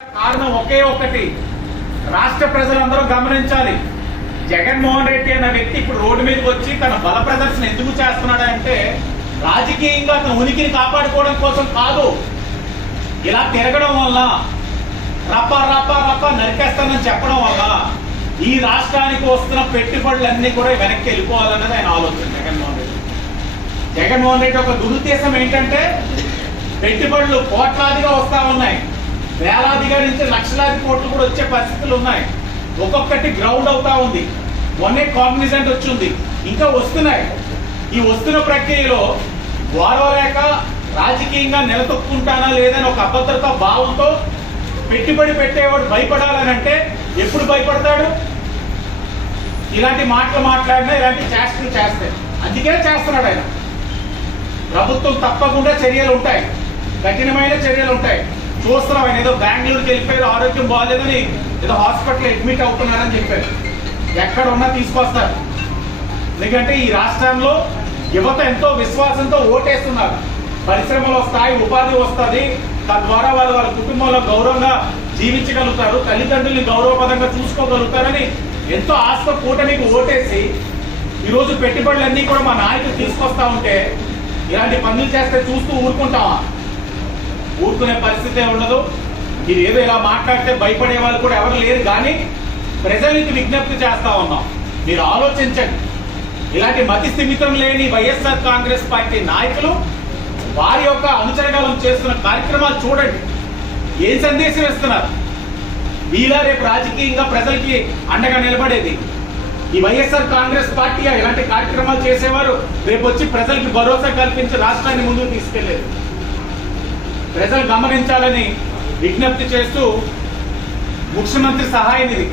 కారణం ఒకే ఒకటి, రాష్ట్ర ప్రజలందరూ గమనించాలి. జగన్మోహన్ రెడ్డి అనే వ్యక్తి ఇప్పుడు రోడ్డు మీదకి వచ్చి తన బల ప్రదర్శన ఎందుకు చేస్తున్నాడంటే రాజకీయంగా తన ఉనికిని కాపాడుకోవడం కోసం కాదు. ఇలా తిరగడం వల్ల రప్ప రప్ప రప్ప నరికేస్తానని చెప్పడం వల్ల ఈ రాష్ట్రానికి వస్తున్న పెట్టుబడులన్నీ కూడా వెనక్కి వెళ్ళిపోవాలన్నది ఆయన ఆలోచన. జగన్మోహన్ రెడ్డి ఒక దురుద్దేశం ఏంటంటే పెట్టుబడులు కోట్లాదిగా వస్తా ఉన్నాయి, వేలాదిగా నుంచి లక్షలాది కోట్లు కూడా వచ్చే పరిస్థితులు ఉన్నాయి. ఒక్కొక్కటి గ్రౌండ్ అవుతా ఉంది. మొన్నే కాగ్నిజెంట్ వచ్చింది, ఇంకా వస్తున్నాయి. ఈ వస్తున్న ప్రక్రియలో వారవలేక రాజకీయంగా నిలదొక్కుంటానా లేదని ఒక అభద్రతా భావంతో పెట్టుబడి పెట్టేవాడు భయపడాలనంటే ఎప్పుడు భయపడతాడు? ఇలాంటి మాటలు మాట్లాడినా, ఇలాంటి చేష్టలు చేస్తాయి. అందుకే చేస్తున్నాడు ఆయన. ప్రభుత్వం తప్పకుండా చర్యలు ఉంటాయి, కఠినమైన చర్యలు ఉంటాయి. చూస్తున్నాం, ఆయన ఏదో బెంగళూరుకి వెళ్ళిపోయారు, ఆరోగ్యం బాగాలేదని ఏదో హాస్పిటల్ అడ్మిట్ అవుతున్నారని చెప్పారు. ఎక్కడ ఉన్నా తీసుకొస్తారు. ఎందుకంటే ఈ రాష్ట్రంలో యువత ఎంతో విశ్వాసంతో ఓటేస్తున్నారు. పరిశ్రమలు వస్తాయి, ఉపాధి వస్తుంది, తద్వారా వాళ్ళ కుటుంబంలో గౌరవంగా జీవించగలుగుతారు, తల్లిదండ్రుల్ని గౌరవపదంగా చూసుకోగలుగుతారని ఎంతో ఆశతో కూటమికి ఓటేసి ఈరోజు పెట్టుబడులన్నీ కూడా మా నాయకులు తీసుకొస్తా ఉంటే ఇలాంటి పనులు చేస్తే చూస్తూ ఊరుకుంటామా? ఊరుకునే పరిస్థితే ఉండదు. ఇది ఏదో ఇలా మాట్లాడితే భయపడే వాళ్ళు కూడా ఎవరు లేరు. కానీ ప్రజలకు విజ్ఞప్తి చేస్తా ఉన్నాం, మీరు ఆలోచించండి. ఇలాంటి మతి స్థిమితం లేని వైఎస్ఆర్ కాంగ్రెస్ పార్టీ నాయకులు వారి యొక్క అనుచరగాలం చేస్తున్న కార్యక్రమాలు చూడండి. ఏం సందేశం ఇస్తున్నారు? వీళ్ళ రేపు రాజకీయంగా ప్రజలకి అండగా నిలబడేది ఈ వైఎస్ఆర్ కాంగ్రెస్ పార్టీ. ఇలాంటి కార్యక్రమాలు చేసేవారు రేపు వచ్చి ప్రజలకి భరోసా కల్పించి రాష్ట్రాన్ని ముందుకు తీసుకెళ్లేది. ప్రజలు గమనించాలని విజ్ఞప్తి చేస్తూ ముఖ్యమంత్రి సహాయ నిధి